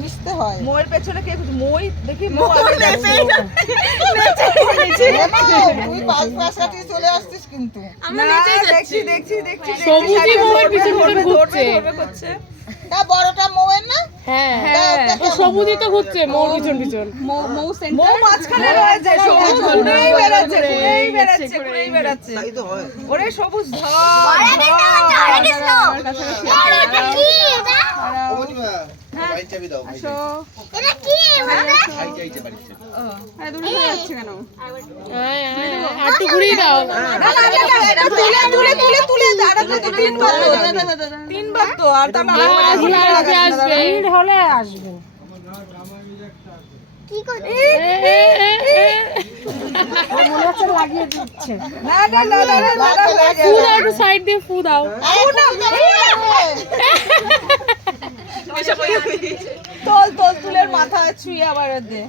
মিশতে হয়। মোয়ের পেছনে কে মই দেখি তুই পাশ পাশাটি চলে আসছিস কিন্তু। দেখছি সবুজই মোয়ের পিছন পিছন ঘুরছে। তা বড়টা মৌয়ের না? হ্যাঁ ও সবুজই তো ঘুরছে মোর পিছন পিছন। মৌ মাঝখানে রয়েছে, সবুজ ঘুরেই বেড়াচ্ছে। ওরে সবুজ আর তো ঘুরিয়ে দাও। তিনবার তো আর আসবে হলে আসবে। মনে হচ্ছে লাগিয়ে দিচ্ছে। ফু দাও একটু সাইড দিয়ে ফু দাও। তোল তুলের মাথা ছুঁয়ে আবার দে।